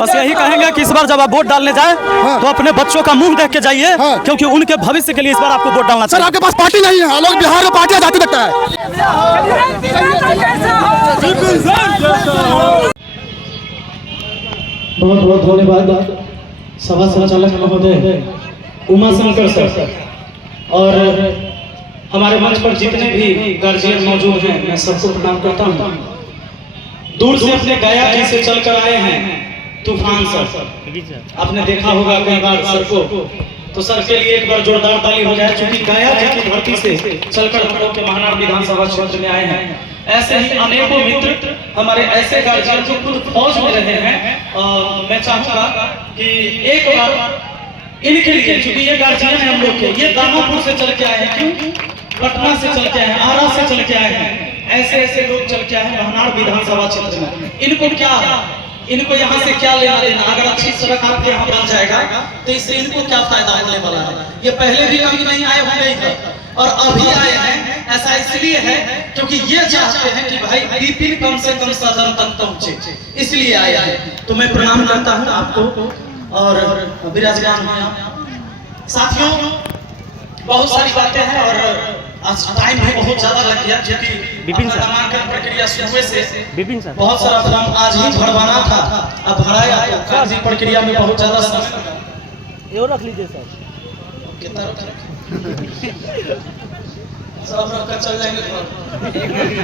बस यही कहेंगे कि इस बार जब आप वोट डालने जाए तो अपने बच्चों का मुंह देख के जाइए, क्योंकि उनके भविष्य के लिए इस बार आपको वोट डालना चाहिए। सर आपके पास पार्टी नहीं है, लोग बिहार में पार्टियां जाती लगता है। बहुत बहुत धन्यवाद सभा संचालक महोदय उमा शंकर सर और हमारे मंच पर जितने भी गार्जियन मौजूद हैं, मैं सबको प्रणाम करता हूं। दूर से अपने गया जी से चल कर आए हैं तूफान सर, आपने देखा होगा कई बार सर को, तो सर के लिए एक बार जोरदार ताली हो जाए, क्योंकि गया जी की धरती से चलकर हम लोग के महानार विधानसभा क्षेत्र में आए हैं। ऐसे ही अनेकों मित्र हमारे ऐसे गार्जियन जो खुद फौज में रहे हैं, और मैं चाहूंगा कि एक बार इनके लिए, क्योंकि ये गार्जियन है हम लोग के, ये दानापुर से चल के आए हैं, क्यों पटना से चल के आए हैं, आरा से चल के आए हैं, ऐसे ऐसे लोग चल के आए हैं महानार विधानसभा क्षेत्र में। इनको क्या, इनको यहाँ से क्या लेना देना? अगर अच्छी सड़क आपके यहाँ बन जाएगा तो इससे इनको क्या फायदा होने वाला है? ये पहले भी कभी नहीं आए होंगे इधर और अभी आए हैं। ऐसा इसलिए है क्योंकि ये चाहते हैं कि भाई बिपिन कम से कम सदन तक पहुंचे, इसलिए आए हैं। तो मैं प्रणाम करता हूँ आपको और विराजमान साथियों, बहुत सारी बातें हैं और आज टाइम भी बहुत ज्यादा लग गया, क्योंकि नामांकन प्रक्रिया शुरू से बहुत सारा फॉर्म आज ही भरवाना था, अब भराया तो कागजी प्रक्रिया में बहुत ज्यादा समय लगा। ये रख लीजिए सर, कितना सब रख कर चल जाएंगे।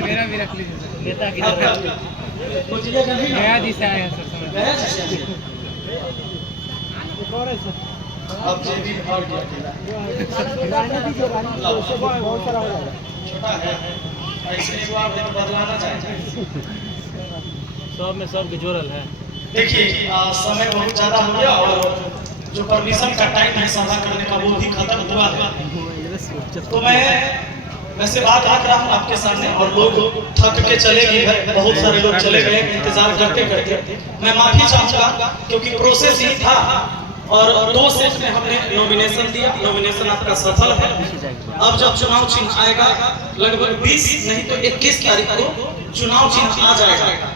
मेरा भी रख लीजिए कुछ ये नहीं गया जी से आए हैं सर, गया जी सर। अब जे भी भाग गया छोटा है, ऐसे एक बार तो बदलाना चाहिए। सब में सब जोड़ल है। देखिए समय बहुत ज्यादा हो गया और जो परमिशन का टाइम है सभा करने का वो भी खत्म हुआ है। तो मैं वैसे बात आ रहा हूँ आपके सामने, और लोग थक के चले गए, बहुत सारे लोग चले गए इंतजार करते करते। मैं माफी चाहूंगा क्योंकि प्रोसेस ही था और 2 सेट में हमने नॉमिनेशन दिया, नॉमिनेशन आपका सफल है। अब जब चुनाव चिन्ह आएगा लगभग 20 नहीं तो 21 तारीख को चुनाव चिन्ह आ जाएगा,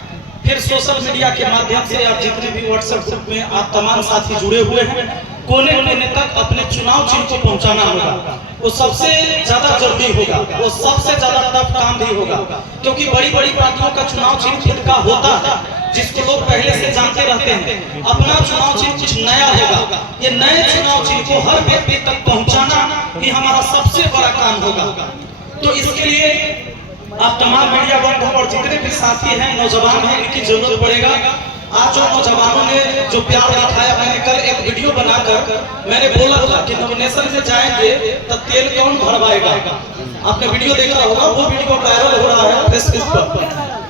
फिर सोशल मीडिया के माध्यम से आप जितने भी व्हाट्सएप ग्रुप में आप तमाम साथी जुड़े हुए हैं, कोने कोने तक अपने चुनाव चिन्ह को पहुंचाना होगा। वो सबसे ज्यादा जरूरी होगा, वो सबसे ज्यादा टफ काम भी होगा, क्योंकि बड़ी बड़ी पार्टियों का चुनाव चिन्ह खुद का होता है, जिसको लोग पहले से जानते रहते हैं। अपना चुनाव चिन्ह कुछ नया होगा, ये नए चुनाव चिन्ह को हर व्यक्ति तक पहुंचाना ही हमारा सबसे बड़ा काम होगा। तो इसके लिए आप तमाम मीडिया बंधु और जितने भी साथी हैं, नौजवान हैं, इनकी जरूरत पड़ेगा। आज जो नौजवानों ने जो प्यार दिखाया, मैंने कल एक वीडियो बनाकर मैंने बोला था कि नॉमिनेशन में जाएंगे तो तेल कौन भरवाएगा। आपने वीडियो देखा होगा, वो वीडियो वायरल हो रहा है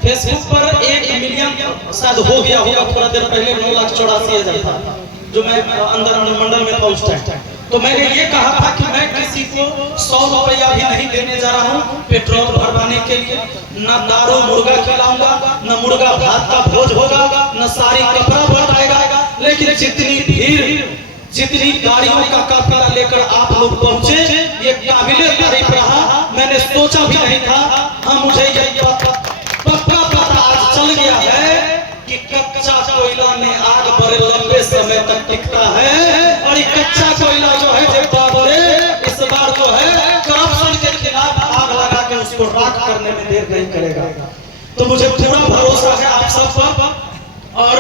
फेसबुक पर 1 मिलियन शायद हो गया होगा, थोड़ा देर पहले 9,84,000 था जो मैं अंदर अनुमंडल में पहुंचता। तो मैंने ये कहा था कि मैं किसी को 100 रुपया भी नहीं देने जा रहा हूँ पेट्रोल भरवाने के लिए, न दारू मुर्गा खिलाऊंगा, न मुर्गा भात का भोज होगा, न सारी कपड़ा बंटाएगा, लेकिन जितनी भीड़, जितनी गाड़ियों का काफिला लेकर आप लोग पहुंचे, ये काबिले तारीफ रहा। मैंने सोचा भी नहीं था। हम मुझे ये पक्का आज चल गया है कि कच्चा कोयला में आग बड़े लंबे समय तक टिकता है, और ये कच्चा कोयला जो है इस बार जो है करप्शन के खिलाफ आग लगा के उसको राख करने में देर नहीं करेगा। तो मुझे पूरा भरोसा है आप सब पर, और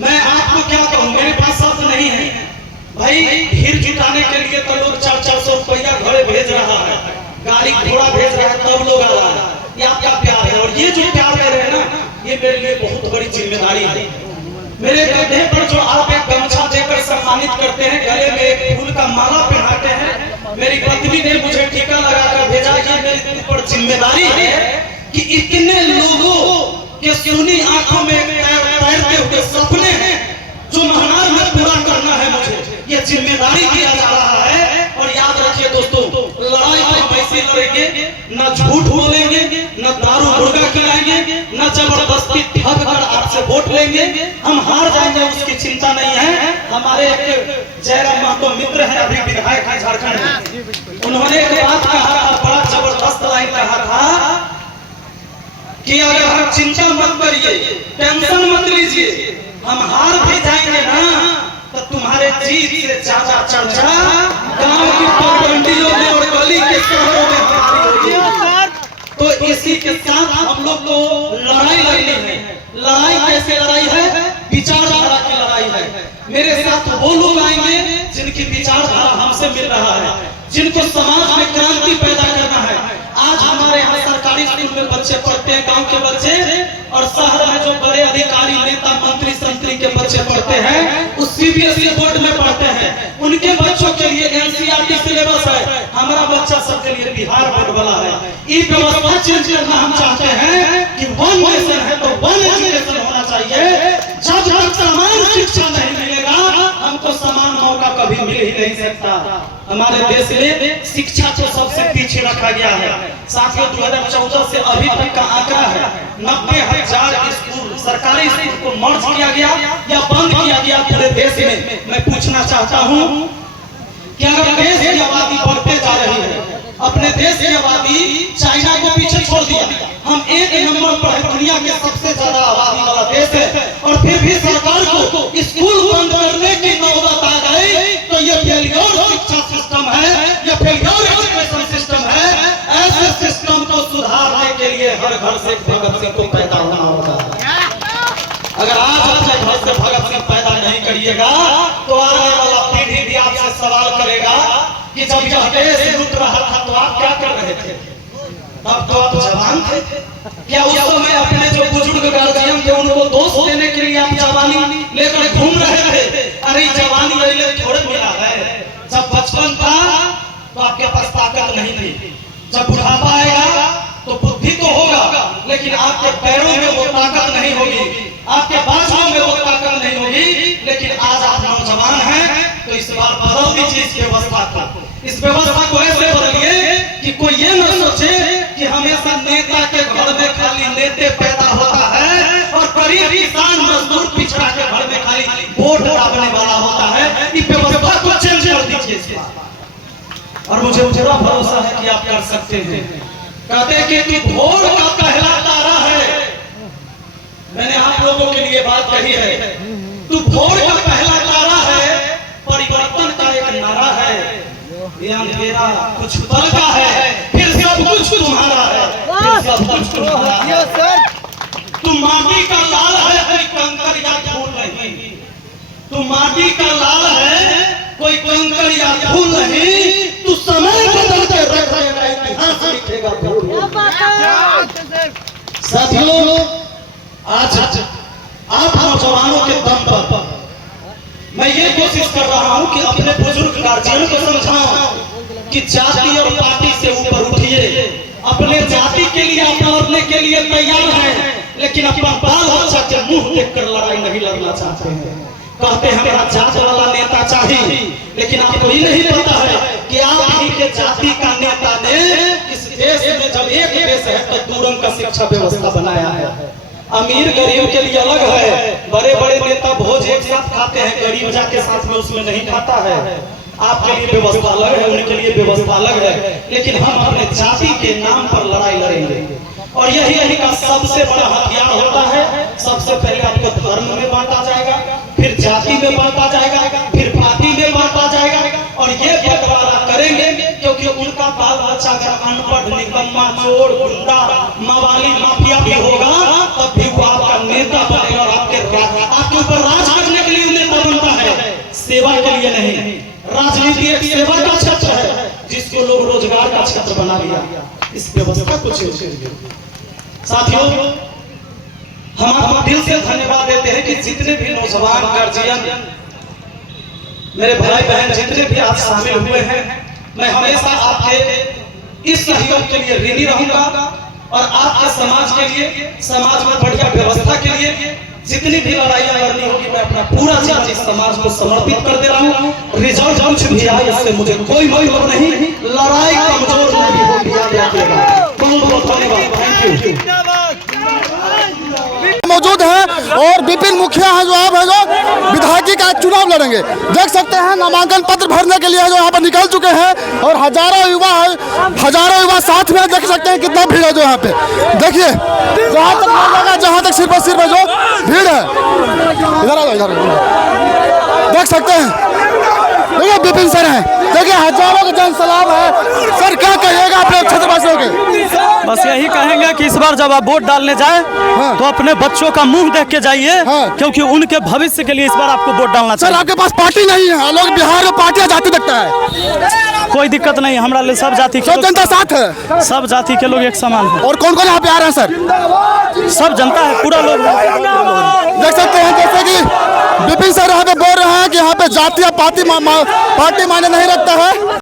मैं आपको क्या कहूँ, मेरे पास शब्द नहीं है भाई। भीड़ जुटाने के लिए तो लोग 400 रुपया घरे भेज रहा है, गाड़ी घोड़ा भेज रहा है, तब लोग आ रहा है। ये आपका प्यार है, और ये जो प्यार दे रहे हैं ना, ये मेरे लिए बहुत बड़ी जिम्मेदारी है। मेरे कंधे पर जो आप एक गमछा देकर सम्मानित करते हैं, गले में एक फूल का माला पहनाते हैं, मेरी पत्नी ने मुझे टीका लगाकर भेजा। ये मेरे ऊपर जिम्मेदारी है कि इतने लोगों के सुनी आंखों में तैरते हुए सपने हैं जो महानार में पूरा करना है मुझे, ये जिम्मेदारी दिया जा रहा है। और याद रखिए दोस्तों, लड़ाई तो हम ऐसे लड़ेंगे, न झूठ बोलेंगे, न दारू मुर्गा खिलाएंगे, न जबरदस्ती ठग कर आपसे वोट लेंगे। हम हार जाएंगे उसकी चिंता नहीं है। हमारे एक जयराम महतो मित्र हैं, अभी विधायक है झारखंड में, उन्होंने एक बात कहा था, बड़ा जबरदस्त लाइन कहा था कि अगर हम चिंता मत करिए, टेंशन मत लीजिए, हम हार भी जाएंगे ना तो तुम्हारे जीत से ज्यादा चर्चा गांव की पगडंडियों में और गली के शहरों में हमारी होगी। तो इसी के साथ हम लोग को लड़ाई लड़नी है। लड़ाई कैसे लड़ाई है? विचारधारा की लड़ाई है। मेरे साथ वो लोग आएंगे जिनकी विचारधारा हमसे मिल रहा है, जिनको समाज में क्रांति पैदा करना है। आज हमारे यहाँ सरकारी स्कूल में बच्चे पढ़ते हैं, गांव के बच्चे, और शहर में जो बड़े अधिकारी नेता मंत्री संतरी के बच्चे पढ़ते हैं, उस CBSE बोर्ड में पढ़ते हैं। उनके बच्चों के लिए NCERT सिलेबस है, हमारा बच्चा सबके लिए बिहार बोर्ड वाला है। ये व्यवस्था चेंज करना हम चाहते हैं कि वन नेशन है तो वन एजुकेशन होना चाहिए। जब तक समान शिक्षा नहीं मिलेगा हमको समान मौका कभी मिल ही नहीं सकता। हमारे देश में शिक्षा को सबसे पीछे रखा गया है। साथियों, 2014 से अभी तक का आंकड़ा है 90,000 स्कूल, सरकारी स्कूल को मर्ज किया गया या बंद किया गया पूरे देश में। मैं पूछना चाहता हूँ कि अगर देश की आबादी बढ़ते जा रही है, अपने देश की आबादी चाइना को पीछे छोड़ दिया, हम 1 नंबर पर दुनिया के सबसे ज्यादा आबादी वाला देश है, और फिर भी सरकार को स्कूल बंद करने की नौबत आ गई, तो ये फेलियर शिक्षा सिस्टम है, ये फेलियर एजुकेशन सिस्टम है। ऐसे सिस्टम को सुधारने के लिए हर घर से भगत सिंह को पैदा होना होगा। अगर आज अपने घर से भगत सिंह पैदा नहीं करिएगा तो आने वाला पीढ़ी भी आपसे सवाल करेगा कि जब यह देश लूट रहा था तो आप क्या कर रहे थे? तब तो आप जवान थे। क्या उस समय अपने जो बुजुर्ग गार्जियन थे उनको दोष देने के लिए आप जवानी लेकर घूम रहे थे? अरे जवानी वाले थोड़े मिला है। जब बचपन था तो आपके पास ताकत नहीं थी, जब बुढ़ापा आएगा तो बुद्धि तो होगा, लेकिन आपके पैरों में वो ताकत नहीं होगी, आपके बाजू में वो ताकत नहीं होगी। लेकिन आज आप नौजवान हैं तो इस बार बदल दीजिए इस व्यवस्था को। इस व्यवस्था को ऐसे बदलिए कि कोई ये न सोचे कि हमेशा नेता के घर में खाली नेते पैदा होता है और गरीब किसान मजदूर पिछड़ा के घर में खाली वोट डालने वाला होता है। इस व्यवस्था को चेंज कर दीजिए इस बार, और मुझे पूरा भरोसा है कि आप कर सकते हैं। कहते हैं कि तू भोर का पहला तारा है। मैंने आप लोगों के लिए बात कही है, तू भोर का पहला तारा है, परिवर्तन का एक नारा है, ये अंधेरा कुछ पल का है, फिर सब कुछ तुम्हारा है, फिर सब कुछ तुम्हारा है। तू माटी का लाल है, कोई कंकर या धूल नहीं। तू माटी का लाल है, कोई कंकर या धूल नहीं। तू समय बदल के रख देगा, इतिहास लिखेगा। साथियों, आज आप नौजवानों के दम पर मैं ये कोशिश कर रहा हूं कि अपने बुजुर्ग गार्जियन को समझाऊं कि जाति और पार्टी से ऊपर उठिए। अपने जाति के लिए अपना लड़ने के लिए तैयार हैं, लेकिन अपना बाल बच्चा के मुंह देखकर लड़ाई नहीं लड़ना चाहते हैं। कहते हैं हमारा जात वाला नेता चाहिए, लेकिन आपको ये नहीं पता है कि आप ही के जाति का नेता ने इस देश में जब एक देश है तो दो रंग का शिक्षा व्यवस्था बनाया है। अमीर गरीब के लिए अलग है, बड़े बड़े नेता भोज एक साथ खाते हैं, गरीब जाके साथ में उसमें नहीं खाता है। आपके लिए व्यवस्था अलग है, उनके लिए व्यवस्था अलग है, लेकिन हम अपने जाति के नाम पर लड़ाई लड़ेंगे। और यही का सबसे बड़ा हथियार होता है। सबसे पहले आपको धर्म में बांटा जाएगा, फिर जाति में बांटा जाएगा, फिर पार्टी में बांटा जाएगा, और ये बंटवारा करेंगे क्योंकि उनका बाल बच्चा अगर अनपढ़, निकम्मा, चोर, गुंडा, मवाली, माफिया भी होगा तब भी वो आपका नेता बनेगा और आपके ऊपर राज करने के लिए नेता बनता है, सेवा के लिए नहीं। राजनीति एक सेवा का क्षेत्र है जिसको लोग रोजगार का क्षेत्र बना लिया। इस व्यवस्था को चेंज। साथियों, हम आपको दिल से धन्यवाद देते हैं कि जितने भी नौजवान गार्जियन, मेरे भाई बहन जितने भी आप शामिल हुए हैं, मैं हमेशा आपके इस सहयोग के लिए ऋणी रहूंगा और आपके समाज के लिए, समाज में बढ़िया व्यवस्था के लिए जितनी भी लड़ाइयां लड़नी होगी मैं अपना पूरा जीवन इस समाज को समर्पित कर दे रहा हूँ। रिजल्ट कुछ भी आए इससे मुझे कोई मतलब नहीं, लड़ाई कमजोर नहीं होगी, याद रखिएगा। बहुत बहुत धन्यवाद, थैंक यू। मौजूद हैं और विपिन मुखिया है जो आप है जो विधायकी का चुनाव लड़ेंगे। देख सकते हैं नामांकन पत्र भरने के लिए जो यहाँ पर निकल चुके हैं और हजारों युवा साथ में। देख सकते हैं कितना भीड़ है जो यहाँ पे। देखिए जहाँ तक सिर पर जो भीड़ है, इधर इधर देख सकते हैं, देखिए विपिन सर हैं, देखिए हजारों का जन सलाम है। सर क्या कहिएगा अपने क्षेत्रवासियों के? बस यही कहेंगे कि इस बार जब आप वोट डालने जाए तो अपने बच्चों का मुंह देख के जाइए, क्योंकि उनके भविष्य के लिए इस बार आपको वोट डालना सर चाहिए। आपके पास पार्टी नहीं है, लोग बिहार में पार्टियां जाति देखता है। कोई दिक्कत नहीं, हमारा लिए सब जाति के सब जनता साथ है, लोग, सब जाति के लोग एक समान है। और कौन कौन यहाँ पे आ रहे हैं सर? सब जनता है, पूरा लोग। देख सकते हैं जैसे कि विपिन सर यहाँ पे बोल रहे हैं कि यहाँ पे जाति या पार्टी मायने नहीं रखता है।